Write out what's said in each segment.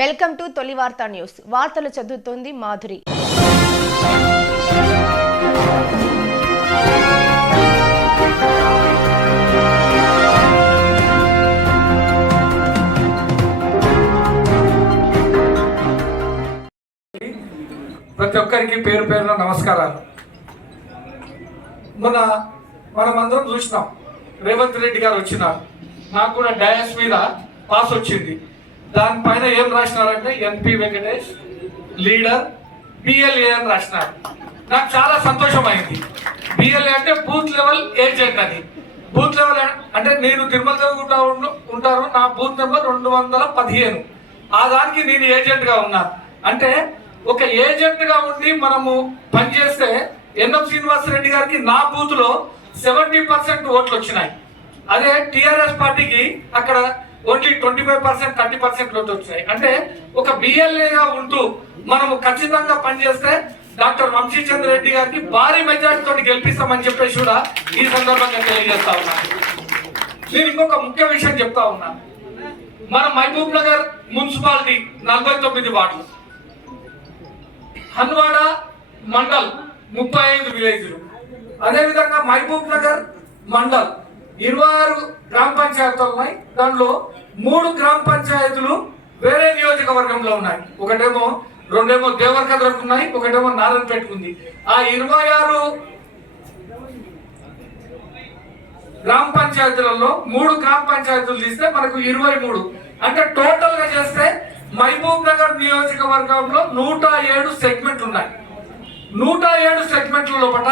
Welcome to తొలి వార్తా news. వార్తలు చదువుతోంది మాధురి. ప్రతి ఒక్కరికి పేరు పేరున నమస్కారాలు. మనమందరం చూసినాం, రేవంత్ రెడ్డి గారు వచ్చినారు. నాకు కూడా డయాస్ మీద పాస్ వచ్చింది. దానిపైన ఏం రాసినారంటే ఎన్పి వెంకటేష్ లీడర్ బిఎల్ఏ అని రాసినారు. నాకు చాలా సంతోషం అయింది. బిఎల్ఏ అంటే బూత్ లెవెల్ ఏజెంట్ అని. బూత్ లెవెల్ అంటే నేను తిరుమల దేవుగుంటా ఉంటారు, నా బూత్ నెంబర్ 215. ఆ దానికి నేను ఏజెంట్ గా ఉన్నాను. అంటే ఒక ఏజెంట్ గా ఉండి మనము పనిచేస్తే ఎన్ఎం శ్రీనివాసరెడ్డి గారికి నా బూత్ లో 70% ఓట్లు వచ్చినాయి. అదే టిఆర్ఎస్ పార్టీకి అక్కడ ఓన్లీ 25% 30% ఓట్లు వచ్చాయి. అంటే ఒక బిఎల్ఏగా ఉంటూ మనము ఖచ్చితంగా పనిచేస్తే డాక్టర్ వంశీచంద్ర రెడ్డి గారికి భారీ మెజార్టీతో గెలిపిస్తామని చెప్పేసి కూడా ఈ సందర్భంగా తెలియజేస్తా ఉన్నాను. నేను ఇంకొక ముఖ్య విషయం చెప్తా ఉన్నాను. మన మహబూబ్ నగర్ మున్సిపాలిటీ 49 వార్డులు, హన్వాడ మండల్ 35 విలేజ్లు, అదేవిధంగా మహబూబ్ నగర్ మండల్ 26 గ్రామ పంచాయతీలు ఉన్నాయి. దాంట్లో 3 గ్రామ పంచాయతీలు వేరే నియోజకవర్గంలో ఉన్నాయి. రెండేమో దేవరకద్రకు ఉన్నాయి, ఒకటేమో నారాయణపేటకు ఉంది. ఆ 26 గ్రామ పంచాయతీలలో 3 గ్రామ పంచాయతీలు తీస్తే మనకు 23. అంటే టోటల్ గా చేస్తే మహబూబ్ నగర్ నియోజకవర్గంలో 107 సెగ్మెంట్లు ఉన్నాయి. 107 సెగ్మెంట్ల లోపల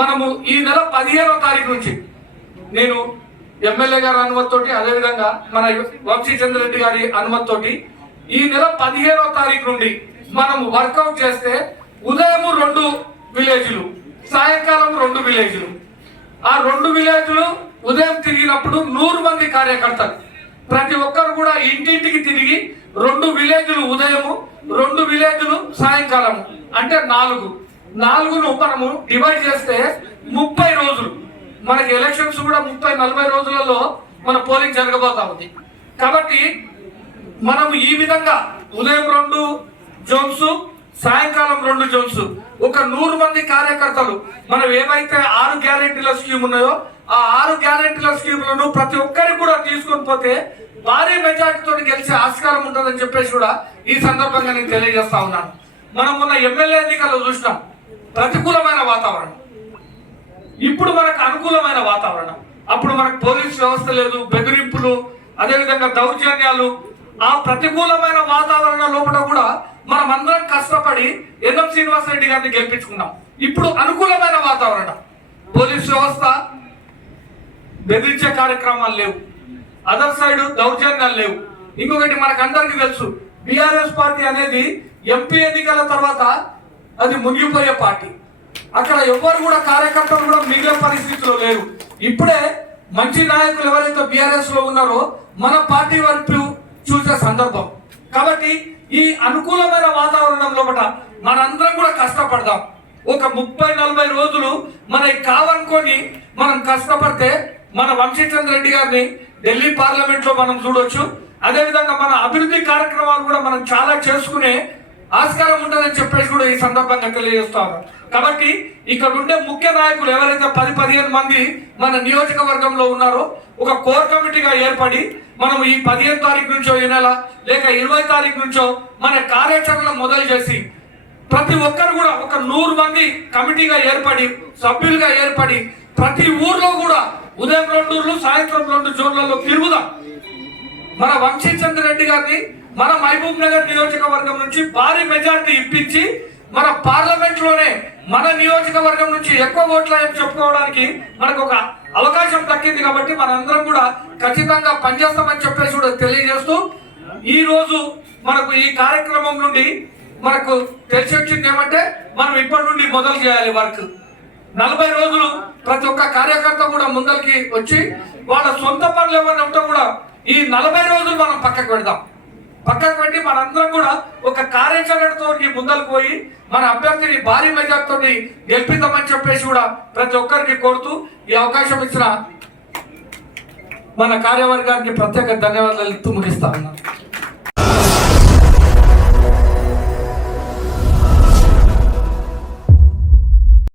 మనము ఈ నెల 15వ తారీఖు నుంచి నేను ఎమ్మెల్యే గారి అనుమతితోటి, అదేవిధంగా మన వంశీచంద్ర రెడ్డి గారి అనుమతితోటి ఈ నెల 15వ తారీఖు నుండి మనము వర్కౌట్ చేస్తే ఉదయం 2 విలేజ్లు, సాయంకాలం 2 విలేజ్లు. ఆ 2 విలేజ్లు ఉదయం తిరిగినప్పుడు 100 మంది కార్యకర్తలు ప్రతి ఒక్కరు కూడా ఇంటింటికి తిరిగి 2 విలేజ్లు ఉదయము, 2 విలేజ్లు సాయంకాలము, అంటే 4ను మనము డివైడ్ చేస్తే 30 రోజులు. మనకి ఎలక్షన్స్ కూడా 30-40 రోజులలో మన పోలింగ్ జరగబోతా ఉంది. కాబట్టి మనం ఈ విధంగా ఉదయం 2 జోన్స్, సాయంకాలం 2 జోన్స్, ఒక 100 మంది కార్యకర్తలు మనం ఏవైతే 6 గ్యారెంటీల స్కీమ్ ఉన్నాయో ఆ 6 గ్యారెంటీల స్కీములను ప్రతి ఒక్కరికి కూడా తీసుకొని పోతే భారీ మెజార్టీతో గెలిచే ఆస్కారం ఉంటుందని చెప్పేసి కూడా ఈ సందర్భంగా నేను తెలియజేస్తా ఉన్నాను. మనం మొన్న ఎమ్మెల్యే ఎన్నికల్లో చూసినాం, ప్రతికూలమైన వాతావరణం. ఇప్పుడు మనకు అనుకూలమైన వాతావరణం. అప్పుడు మనకు పోలీస్ వ్యవస్థ లేదు, బెదిరింపులు, అదేవిధంగా దౌర్జన్యాలు. ఆ ప్రతికూలమైన వాతావరణం లోపల కూడా మనం అందరం కష్టపడి ఎన్ఎం శ్రీనివాసరెడ్డి గారిని గెలిపించుకున్నాం. ఇప్పుడు అనుకూలమైన వాతావరణం, పోలీస్ వ్యవస్థ బెదిరించే కార్యక్రమాలు లేవు, అదర్ సైడ్ దౌర్జన్యాలు లేవు. ఇంకొకటి మనకు అందరికీ తెలుసు, బిఆర్ఎస్ పార్టీ అనేది ఎంపీ ఎన్నికల తర్వాత అది మునిగిపోయే పార్టీ. అక్కడ ఎవరు కూడా కార్యకర్తలు కూడా మిగిలిన పరిస్థితిలో లేరు. ఇప్పుడే మంచి నాయకులు ఎవరైతే బిఆర్ఎస్ లో ఉన్నారో మన పార్టీ వైపు చూసే సందర్భం. కాబట్టి ఈ అనుకూలమైన వాతావరణం లోపల మనందరం కూడా కష్టపడదాం. ఒక 30-40 రోజులు మనకి కావనుకొని మనం కష్టపడితే మన వంశీచంద్ర రెడ్డి గారిని ఢిల్లీ పార్లమెంట్ లో మనం చూడొచ్చు. అదేవిధంగా మన అభివృద్ధి కార్యక్రమాలు కూడా మనం చాలా చేసుకునే ఆస్కారం ఉంటుందని చెప్పేసి కూడా ఈ సందర్భంగా తెలియజేస్తాను. కాబట్టి ఇక్కడ ఉండే ముఖ్య నాయకులు ఎవరైతే 10-15 మంది మన నియోజకవర్గంలో ఉన్నారో ఒక కోర్ కమిటీగా ఏర్పడి మనం ఈ 15 తారీఖు నుంచో ఈ నెల లేక 20 తారీఖు నుంచో మన కార్యాచరణ మొదలు చేసి ప్రతి ఒక్కరు కూడా ఒక 100 మంది కమిటీగా ఏర్పడి, సభ్యులుగా ఏర్పడి ప్రతి ఊర్లో కూడా ఉదయం 2 ఊర్లు, సాయంత్రం 2 జోన్లలో తిరుగుదాం. మన వంశీచంద్ర రెడ్డి గారిని మన మహబూబ్ నగర్ నియోజకవర్గం నుంచి భారీ మెజార్టీ ఇప్పించి మన పార్లమెంట్ లోనే మన నియోజకవర్గం నుంచి ఎక్కువ ఓట్లని చెప్పుకోవడానికి మనకు ఒక అవకాశం దక్కింది. కాబట్టి మనందరం కూడా ఖచ్చితంగా పనిచేస్తామని చెప్పేసి కూడా తెలియజేస్తూ ఈ రోజు మనకు ఈ కార్యక్రమం నుండి మనకు తెలిసి వచ్చింది ఏమంటే మనం ఇప్పటి నుండి మొదలు చేయాలి వర్క్. 40 రోజులు ప్రతి ఒక్క కార్యకర్త కూడా ముందరికి వచ్చి వాళ్ళ సొంత పనులు ఏమైనా ఉంటే కూడా ఈ 40 రోజులు మనం పక్కకు పెడదాం. పక్కకు పెట్టి మనందరం కూడా ఒక కార్యాచరణతో ముందరకు పోయి మన అభ్యర్థిని భారీ మెజార్టీతో గెలిపిద్దామని చెప్పేసి కూడా ప్రతి ఒక్కరికి కోరుతూ ఈ అవకాశం ఇచ్చిన మన కార్యవర్గానికి ప్రత్యేక ధన్యవాదాలు ఇస్తూ ముగిస్తా ఉన్నాను.